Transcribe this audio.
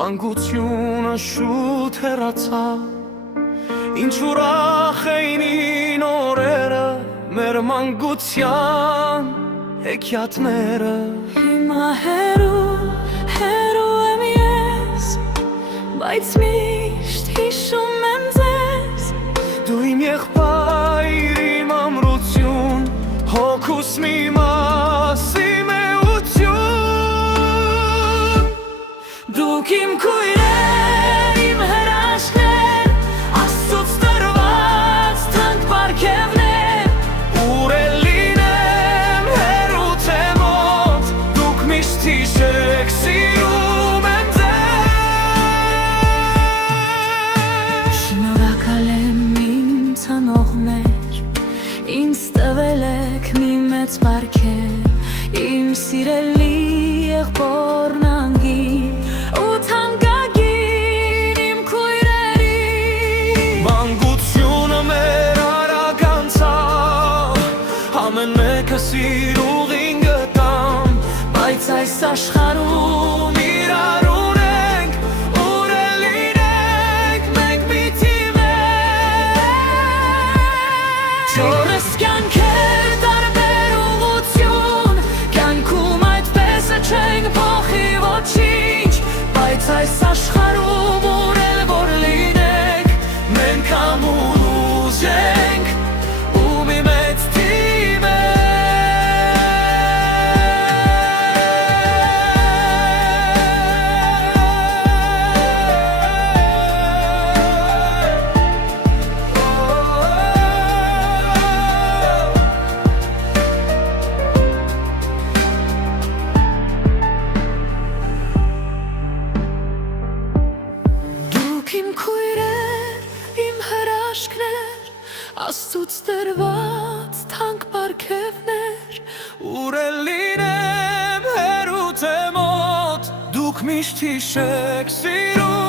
Մանկությունը շուտ հեռացավ, ինչ ուրախ էին օրերը, մեր մանկության հեքիաթները։ Հիմա հեռու եմ ես, բայց միշտ հիշում եմ ձեզ։ Դու իմ եղբայր, իմ ամրություն, հոգուս մի մասի մեություն։ Դուք իմ քույրեր, իմ հրաշքներ, Աստծուց տրված թանկ պարգևներ։ Ուր էլ լինեմ, հեռու թե մոտ, դուք միշտ հիշեք, սիրում եմ ձեզ։ Շնորհակալ եմ իմ ծանողներ, ինձ տվել եք մի մեծ պարգև, իմ սիրելի եղբորն անգին ու թանկագին իմ քույրերի։ Մանկությունը մեր արագ անցավ, ամեն մեկը սիրուղին գտամ, Բայց այս աշխարհում իրար ունենք, ուր էլ լինենք, մենք մի թիմ ենք։ Չորս կյանքեր, տարբեր ուղղություն, կյանքում այդպես է չենք փոխի ոչինչ, բայց այս աշխարհում ուր էլ որ լինենք, Մենք ամուր ուզենք ու մի մեծ թիմ Դուք իմ քույրեր, իմ հրաշքներ, Աստծուց տրված թանկ պարգևներ։ Ուր էլ լինեմ, հեռու թե մոտ, դուք միշտ հիշեք, սիրում